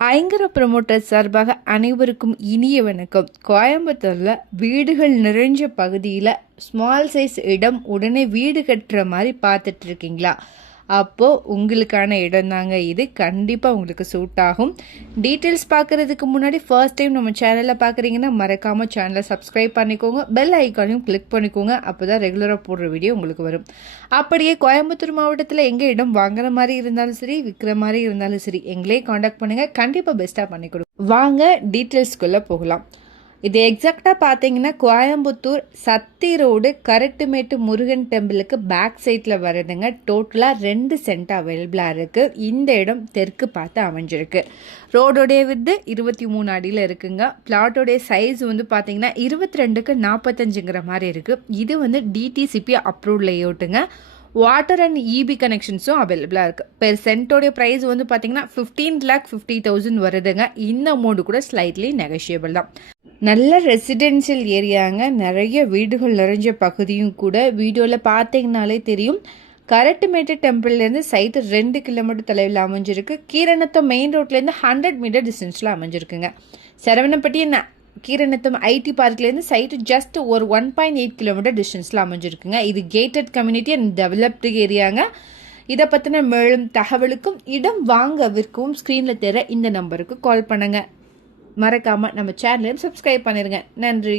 ஐங்கர promoter சார்பாக அனைவருக்கும் இனிய வணக்கம் கோயம்புத்தூரில் வீடுகள் நிறைஞ்ச பகுதியில் ஸ்மால் சைஸ் இடம் உடனே வீடு கட்டுற மாதிரி பார்த்துட்ருக்கீங்களா அப்போது உங்களுக்கான இடம் தாங்க இது. கண்டிப்பாக உங்களுக்கு சூட் ஆகும். டீட்டெயில்ஸ் பார்க்குறதுக்கு முன்னாடி ஃபர்ஸ்ட் டைம் நம்ம சேனலில் பார்க்குறீங்கன்னா மறக்காமல் சேனலை சப்ஸ்கிரைப் பண்ணிக்கோங்க. பெல் ஐக்கானையும் கிளிக் பண்ணிக்கோங்க. அப்போ தான் ரெகுலராக போடுற வீடியோ உங்களுக்கு வரும். அப்படியே கோயம்புத்தூர் மாவட்டத்தில் எங்கே இடம் வாங்குற மாதிரி இருந்தாலும் சரி விற்கிற மாதிரி இருந்தாலும் சரி எங்களே காண்டாக்ட் பண்ணுங்கள் கண்டிப்பாக பெஸ்ட்டாக பண்ணி கொடுங்க வாங்க டீட்டெயில்ஸ்குள்ளே போகலாம். இது எக்ஸாக்டாக பார்த்தீங்கன்னா கோயம்புத்தூர் சத்தி ரோடு கரட்டுமேட்டு முருகன் டெம்பிளுக்கு பேக் சைட்டில் வருதுங்க டோட்டலாக ரெண்டு சென்ட் அவைலபிளாக இருக்குது இந்த இடம் தெற்கு பார்த்து அமைஞ்சிருக்கு. ரோடோடைய வித்து இருபத்தி மூணு அடியில் இருக்குங்க. பிளாட்டோடைய சைஸ் வந்து பார்த்தீங்கன்னா இருபத்தி ரெண்டுக்கு நாற்பத்தஞ்சுங்கிற மாதிரி இருக்குது இது வந்து டிடிசிபி அப்ரூவ் லேஅவுட்டுங்க வாட்டர் அண்ட் இபி கனெக்ஷன்ஸும் அவைலபிளாக இருக்குது பெர் சென்ட்டோடைய ப்ரைஸ் வந்து பார்த்தீங்கன்னா ஃபிஃப்டீன் லேக் ஃபிஃப்டி தௌசண்ட் வருதுங்க. இந்த அமௌண்ட் கூட ஸ்லைட்லி நெகஷியபிள் தான். நல்ல ரெசிடென்ஷியல் ஏரியாங்க. நிறைய வீடுகள் நிறைஞ்ச பகுதியும் கூட வீடியோவில் பார்த்தீங்கனாலே தெரியும். கரட்டுமேட்டு டெம்பிள்லேருந்து சைட்டு ரெண்டு கிலோமீட்டர் தொலைவில் அமைஞ்சிருக்கு. கீரணத்தம் மெயின் ரோட்லேருந்து ஹண்ட்ரட் மீட்டர் டிஸ்டன்ஸில் அமைஞ்சிருக்குங்க. சரவணப்பட்டி என்ன? கீரணத்தம் ஐடி பார்க்லேருந்து சைட்டு ஜஸ்ட் ஒரு ஒன் பாயிண்ட் எயிட் கிலோமீட்டர் டிஸ்டன்ஸில் அமைஞ்சிருக்குங்க. இது கேட்டட் கம்யூனிட்டி அண்ட் டெவலப்டு ஏரியாங்க. இதை பற்றின மேலும் தகவலுக்கும் இடம் வாங்க விற்கவும் ஸ்க்ரீனில் தெர இந்த நம்பருக்கு கால் பண்ணுங்கள் மறக்காமல் நம்ம சேனலையும் சப்ஸ்கிரைப் பண்ணிடுங்க நன்றி.